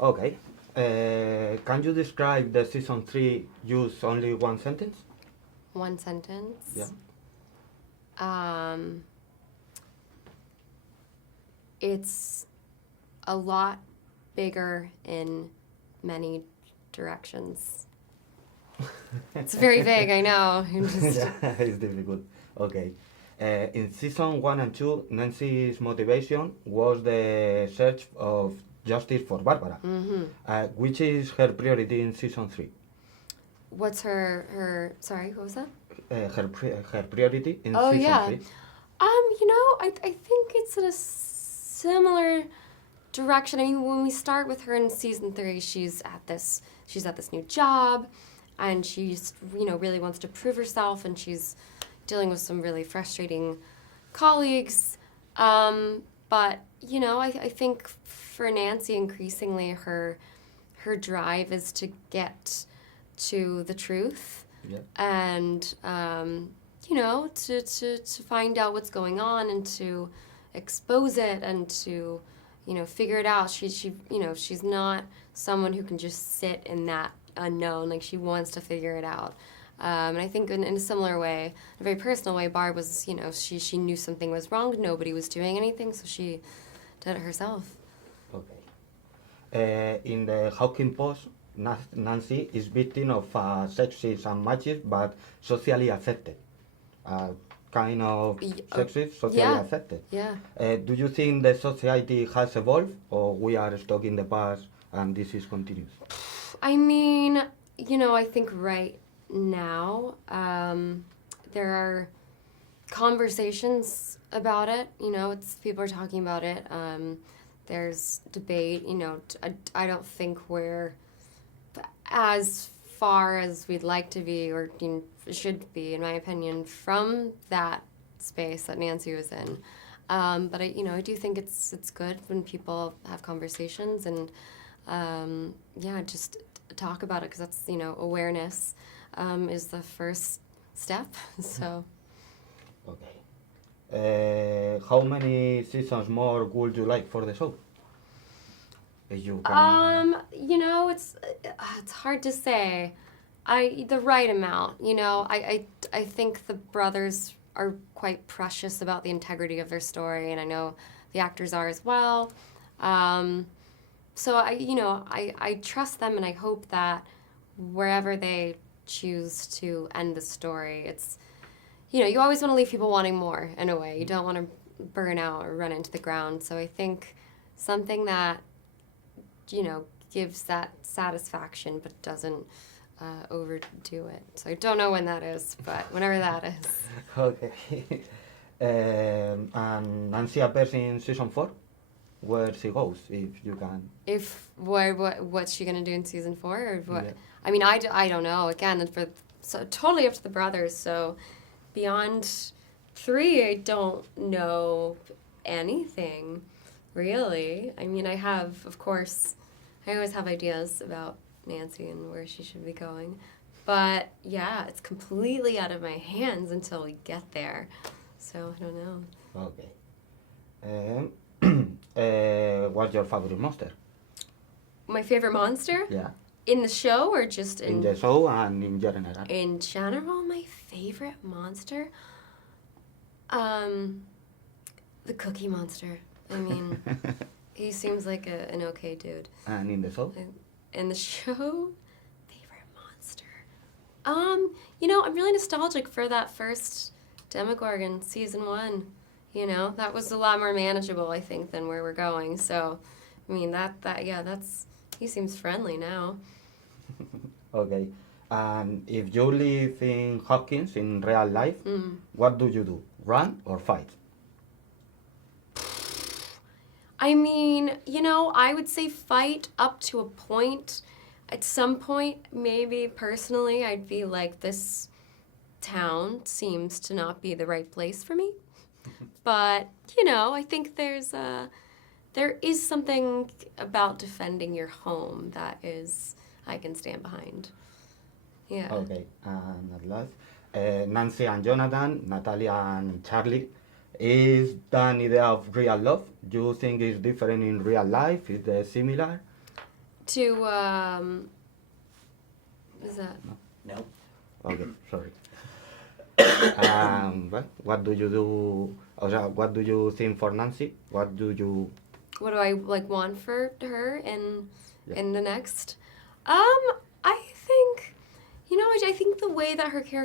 Okay. Can you describe the season 3 use only one sentence? One sentence. Yeah. It's a lot bigger in many directions. It's very vague, I know. Yeah, it's difficult. Okay. In season 1 and 2, Nancy's motivation was the search of justice for Barbara. Which is her priority in season 3? What's her sorry, what was that? Her priority in Oh, season yeah. 3? I think it's in a similar direction. I mean, when we start with her in season 3, she's at this new job, and she's really wants to prove herself, and she's dealing with some really frustrating colleagues. But I think for Nancy, increasingly her drive is to get to the truth, Yeah. and to find out what's going on and to expose it and to figure it out. She's not someone who can just sit in that unknown. Like, she wants to figure it out. And I think in a similar way, in a very personal way, Barb was, she knew something was wrong. Nobody was doing anything, so she did it herself. Okay. In the Hawking Post, Nancy is victim of sexist and machist, but socially accepted. Kind of sexist, socially yeah. accepted. Yeah. Do you think the society has evolved, or we are stuck in the past and this is continuous? I mean, I think right now there are conversations about it. People are talking about it. There's debate. I don't think we're as far as we'd like to be, or should be, in my opinion, from that space that Nancy was in. But I do think it's good when people have conversations and just talk about it, because that's awareness is the first step. So. Okay. How many seasons more would you like for the show? If you can. It's hard to say. The right amount. I think the brothers are quite precious about the integrity of their story, and I know the actors are as well. So I trust them, and I hope that wherever they choose to end the story, it's you always want to leave people wanting more, in a way. You don't want to burn out or run into the ground. So I think something that gives that satisfaction but doesn't overdo it. So I don't know when that is, but whenever that is. Okay. And Nancy appears in season 4, where she goes, if you can. What's she gonna do in season 4, or what? Yeah. I mean, I don't know. Again, so totally up to the brothers. So beyond 3, I don't know anything really. I mean, I always have ideas about Nancy and where she should be going. But yeah, it's completely out of my hands until we get there. So I don't know. Okay. What's your favorite monster? My favorite monster? Yeah. In the show, or just In the show and in general? In general, my favorite monster? The Cookie Monster. I mean, he seems like an okay dude. And in the show? In the show, favorite monster. I'm really nostalgic for that first Demogorgon, season 1. That was a lot more manageable, I think, than where we're going. So, I mean, he seems friendly now. Okay. And if you live in Hopkins in real life, what do you do? Run or fight? I mean, I would say fight up to a point. At some point, maybe personally, I'd be like, this town seems to not be the right place for me. But, I think there is something about defending your home that I can stand behind. Yeah. Okay. And at last, Nancy and Jonathan, Natalia and Charlie. Is the idea of real love? Do you think it's different in real life? Is it similar? to is that No. Okay, sorry. Well, what do you do? What do you think for Nancy? What do you? what do I like want for her in Yeah. in the next? I think, I think the way that her character